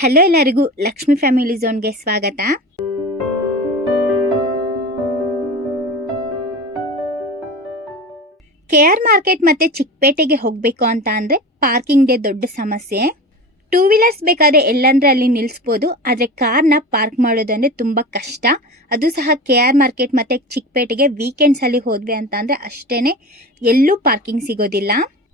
Hello ಎಲ್ಲರಿಗೂ Lakshmi family ಝೋನ್ಗೆ ಸ್ವಾಗತ. K R market ಮತ್ತೆ ಚಿಕ್ಕಪೇಟೆಗೆ ಹೋಗಬೇಕು ಅಂತ ಅಂದರೆ ಪಾರ್ಕಿಂಗ್ಗೆ ದೊಡ್ಡ ಸಮಸ್ಯೆ. ಟೂ ವೀಲರ್ಸ್ ಬೇಕಾದರೆ ಎಲ್ಲಂದ್ರೆ ಅಲ್ಲಿ ನಿಲ್ಲಿಸ್ಬೋದು, ಆದರೆ ಕಾರ್ನ ಪಾರ್ಕ್ ಮಾಡೋದಂದ್ರೆ ತುಂಬ ಕಷ್ಟ. ಅದು ಸಹ ಕೆಆರ್ ಮಾರ್ಕೆಟ್ ಮತ್ತು ಚಿಕ್ಕಪೇಟೆಗೆ ವೀಕೆಂಡ್ಸಲ್ಲಿ ಹೋದ್ವಿ ಅಂತ ಅಂದರೆ ಅಷ್ಟೇ ಎಲ್ಲೂ ಪಾರ್ಕಿಂಗ್ ಸಿಗೋದಿಲ್ಲ.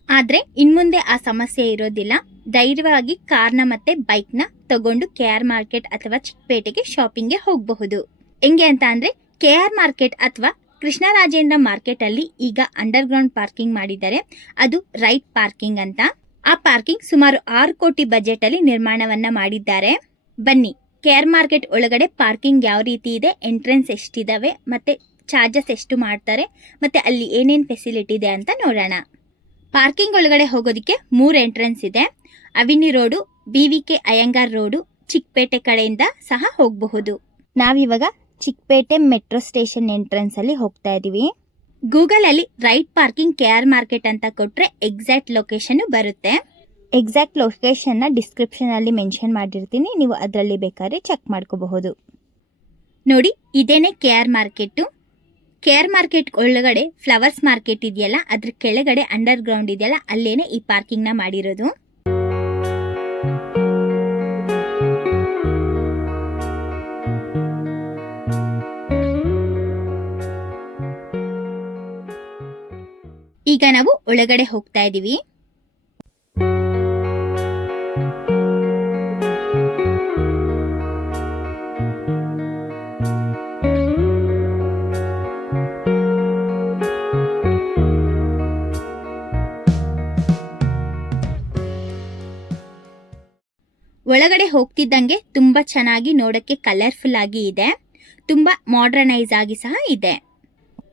ಆದರೆ ಇನ್ಮುಂದೆ ಆ ಸಮಸ್ಯೆ ಇರೋದಿಲ್ಲ. ಧೈರ್ಯವಾಗಿ ಕಾರ್ನ ಮತ್ತೆ ಬೈಕ್ನ ತಗೊಂಡು ಕೆಆರ್ ಮಾರ್ಕೆಟ್ ಅಥವಾ ಚಿಕ್ಕಪೇಟೆಗೆ ಶಾಪಿಂಗ್ಗೆ ಹೋಗಬಹುದು. ಹೆಂಗೆ ಅಂತ ಅಂದರೆ ಕೆಆರ್ ಮಾರ್ಕೆಟ್ ಅಥವಾ ಕೃಷ್ಣರಾಜೇಂದ್ರ ಮಾರ್ಕೆಟ್ ಅಲ್ಲಿ ಈಗ ಅಂಡರ್ ಗ್ರೌಂಡ್ ಪಾರ್ಕಿಂಗ್ ಮಾಡಿದ್ದಾರೆ. ಅದು ರೈಟ್ ಪಾರ್ಕಿಂಗ್ ಅಂತ. ಆ ಪಾರ್ಕಿಂಗ್ ಸುಮಾರು 6 ಕೋಟಿ ಬಜೆಟ್ ಅಲ್ಲಿ ನಿರ್ಮಾಣವನ್ನ ಮಾಡಿದ್ದಾರೆ. ಬನ್ನಿ ಕೆಆರ್ ಮಾರ್ಕೆಟ್ ಒಳಗಡೆ ಪಾರ್ಕಿಂಗ್ ಯಾವ ರೀತಿ ಇದೆ, ಎಂಟ್ರೆನ್ಸ್ ಎಷ್ಟಿದಾವೆ ಮತ್ತೆ ಚಾರ್ಜಸ್ ಎಷ್ಟು ಮಾಡ್ತಾರೆ ಮತ್ತೆ ಅಲ್ಲಿ ಏನೇನು ಫೆಸಿಲಿಟಿ ಇದೆ ಅಂತ ನೋಡೋಣ. ಪಾರ್ಕಿಂಗ್ ಒಳಗಡೆ ಹೋಗೋದಕ್ಕೆ 3 ಎಂಟ್ರೆನ್ಸ್ ಇದೆ. Avenue road, BVK Iyengar road, Chickpet ಕಡೆಯಿಂದ ಸಹ ಹೋಗಬಹುದು. ನಾವಿವಾಗ ಚಿಕ್ಕಪೇಟೆ ಮೆಟ್ರೋ ಸ್ಟೇಷನ್ ಎಂಟ್ರೆನ್ಸ್ ಅಲ್ಲಿ ಹೋಗ್ತಾ ಇದೀವಿ. ಗೂಗಲ್ ಅಲ್ಲಿ ರೈಟ್ ಪಾರ್ಕಿಂಗ್ ಕೆಆರ್ ಮಾರ್ಕೆಟ್ ಅಂತ ಕೊಟ್ರೆ ಎಕ್ಸಾಕ್ಟ್ ಲೊಕೇಶನ್ ಬರುತ್ತೆ. ಎಕ್ಸಾಕ್ಟ್ ಲೊಕೇಶನ್ ಡಿಸ್ಕ್ರಿಪ್ಷನ್ ಅಲ್ಲಿ ಮೆನ್ಷನ್ ಮಾಡಿರ್ತೀನಿ, ನೀವು ಅದರಲ್ಲಿ ಬೇಕಾದ್ರೆ ಚೆಕ್ ಮಾಡ್ಕೋಬಹುದು. ನೋಡಿ, ಇದೇನೆ ಕೆಆರ್ ಮಾರ್ಕೆಟ್. ಕೆಆರ್ ಮಾರ್ಕೆಟ್ ಒಳಗಡೆ ಫ್ಲವರ್ಸ್ ಮಾರ್ಕೆಟ್ ಇದೆಯಲ್ಲ, ಅದ್ರ ಕೆಳಗಡೆ ಅಂಡರ್ ಗ್ರೌಂಡ್ ಇದೆಯಲ್ಲ, ಅಲ್ಲೇನೆ ಈ ಪಾರ್ಕಿಂಗ್ ನ ಮಾಡಿರೋದು. ಈಗ ನಾವು ಒಳಗಡೆ ಹೋಗ್ತಾ ಇದೀವಿ. ಒಳಗಡೆ ಹೋಗ್ತಿದ್ದಂಗೆ ತುಂಬಾ ಚೆನ್ನಾಗಿ ನೋಡಕ್ಕೆ ಕಲರ್ಫುಲ್ ಆಗಿ ಇದೆ, ತುಂಬಾ ಮಾಡರ್ನೈಸ್ ಆಗಿ ಸಹ ಇದೆ.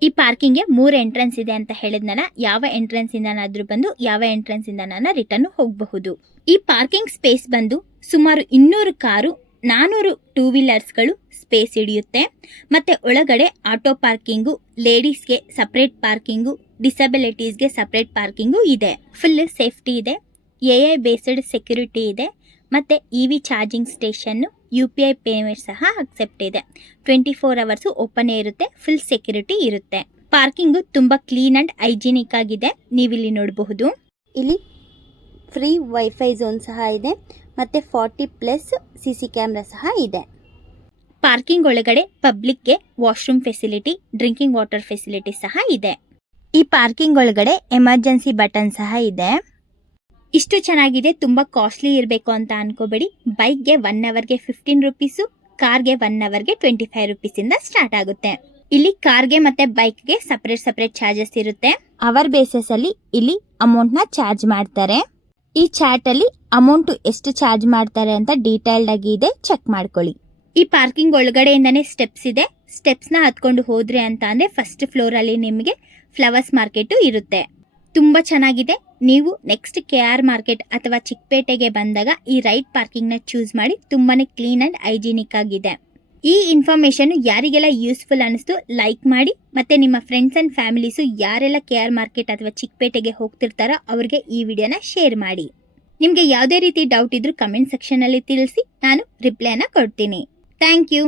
ಈ ಪಾರ್ಕಿಂಗ್ಗೆ 3 ಎಂಟ್ರೆನ್ಸ್ ಇದೆ ಅಂತ ಹೇಳಿದ್ನಲ್ಲ, ಯಾವ ಎಂಟ್ರೆನ್ಸ್ ಇಂದನಾದ್ರೂ ಬಂದು ಯಾವ ಎಂಟ್ರೆನ್ಸ್ ಇಂದ ನಾನು ರಿಟರ್ನ್ ಹೋಗಬಹುದು. ಈ ಪಾರ್ಕಿಂಗ್ ಸ್ಪೇಸ್ ಬಂದು ಸುಮಾರು 200 ಕಾರು, 400 ಟೂ ವೀಲರ್ಸ್ಗಳು ಸ್ಪೇಸ್ ಹಿಡಿಯುತ್ತೆ. ಮತ್ತೆ ಒಳಗಡೆ ಆಟೋ ಪಾರ್ಕಿಂಗು, ಲೇಡೀಸ್ಗೆ ಸಪರೇಟ್ ಪಾರ್ಕಿಂಗು, ಡಿಸಬಿಲಿಟೀಸ್ಗೆ ಸಪರೇಟ್ ಪಾರ್ಕಿಂಗು ಇದೆ. ಫುಲ್ ಸೇಫ್ಟಿ ಇದೆ, AI ಬೇಸ್ಡ್ ಸೆಕ್ಯೂರಿಟಿ ಇದೆ, ಮತ್ತೆ EV charging station, UPI payment ಸಹ ಅಕ್ಸೆಪ್ಟ್ ಇದೆ. 24 ಅವರ್ಸ್ ಓಪನ್ ಇರುತ್ತೆ, ಫುಲ್ ಸೆಕ್ಯೂರಿಟಿ ಇರುತ್ತೆ. ಪಾರ್ಕಿಂಗ್ ತುಂಬಾ ಕ್ಲೀನ್ ಅಂಡ್ ಹೈಜಿನಿಕ್ ಆಗಿದೆ, ನೀವಿಲ್ಲಿ ನೋಡಬಹುದು. ಇಲ್ಲಿ ಫ್ರೀ ವೈಫೈ ಝೋನ್ ಸಹ ಇದೆ, ಮತ್ತೆ 40+ CC ಕ್ಯಾಮ್ರಾ ಸಹ ಇದೆ. ಪಾರ್ಕಿಂಗ್ ಒಳಗಡೆ ಪಬ್ಲಿಕ್ಗೆ washroom facility, drinking water facility ಸಹ ಇದೆ. ಈ ಪಾರ್ಕಿಂಗ್ ಒಳಗಡೆ ಎಮರ್ಜೆನ್ಸಿ ಬಟನ್ ಸಹ ಇದೆ. ಇಷ್ಟು ಚೆನ್ನಾಗಿದೆ, ತುಂಬಾ ಕಾಸ್ಟ್ಲಿ ಇರಬೇಕು ಅಂತ ಅನ್ಕೋಬೇಡಿ. ಬೈಕ್ಗೆ 1 ಅವರ್ಗೆ 15 ರುಪೀಸು, ಕಾರ್ಗೆ 1 ಅವರ್ಗೆ 25 ರುಪೀಸ್ ಇಂದ ಸ್ಟಾರ್ಟ್ ಆಗುತ್ತೆ. ಇಲ್ಲಿ ಕಾರ್ಗೆ ಮತ್ತೆ ಬೈಕ್ಗೆ ಸಪರೇಟ್ ಚಾರ್ಜಸ್ ಇರುತ್ತೆ. ಅವರ್ ಬೇಸಿಸ್ ಅಲ್ಲಿ ಇಲ್ಲಿ ಅಮೌಂಟ್ ನ ಚಾರ್ಜ್ ಮಾಡ್ತಾರೆ. ಈ ಚಾರ್ಟ್ ಅಲ್ಲಿ ಅಮೌಂಟ್ ಎಷ್ಟು ಚಾರ್ಜ್ ಮಾಡ್ತಾರೆ ಅಂತ ಡೀಟೇಲ್ಡ್ ಆಗಿ ಇದೆ, ಚೆಕ್ ಮಾಡ್ಕೊಳ್ಳಿ. ಈ ಪಾರ್ಕಿಂಗ್ ಒಳಗಡೆಯಿಂದಾನೇ ಸ್ಟೆಪ್ಸ್ ಇದೆ. ಸ್ಟೆಪ್ಸ್ ನ ಹತ್ಕೊಂಡು ಹೋದ್ರೆ ಅಂತ ಅಂದ್ರೆ ಫಸ್ಟ್ ಫ್ಲೋರ್ ಅಲ್ಲಿ ನಿಮಗೆ ಫ್ಲವರ್ಸ್ ಮಾರ್ಕೆಟ್ ಇರುತ್ತೆ. ತುಂಬಾ ಚೆನ್ನಾಗಿದೆ. ನೀವು ನೆಕ್ಸ್ಟ್ ಕೆಆರ್ ಮಾರ್ಕೆಟ್ ಅಥವಾ ಚಿಕ್ಕಪೇಟೆಗೆ ಬಂದಾಗ ಈ ರೈಟ್ ಪಾರ್ಕಿಂಗ್ ನ ಚೂಸ್ ಮಾಡಿ. ತುಂಬಾನೇ ಕ್ಲೀನ್ ಅಂಡ್ ಹೈಜಿನಿಕ್ ಆಗಿದೆ. ಈ ಇನ್ಫಾರ್ಮೇಶನ್ ಯಾರಿಗೆಲ್ಲ ಯೂಸ್ಫುಲ್ ಅನಿಸ್ತು ಲೈಕ್ ಮಾಡಿ, ಮತ್ತೆ ನಿಮ್ಮ ಫ್ರೆಂಡ್ಸ್ ಅಂಡ್ ಫ್ಯಾಮಿಲೀಸು ಯಾರೆಲ್ಲ ಕೆಆರ್ ಮಾರ್ಕೆಟ್ ಅಥವಾ ಚಿಕ್ಕಪೇಟೆಗೆ ಹೋಗ್ತಿರ್ತಾರೋ ಅವ್ರಿಗೆ ಈ ವಿಡಿಯೋನ ಶೇರ್ ಮಾಡಿ. ನಿಮಗೆ ಯಾವುದೇ ರೀತಿ ಡೌಟ್ ಇದ್ರೂ ಕಮೆಂಟ್ ಸೆಕ್ಷನ್ ಅಲ್ಲಿ ತಿಳಿಸಿ, ನಾನು ರಿಪ್ಲೈನ ಕೊಡ್ತೀನಿ. Thank you.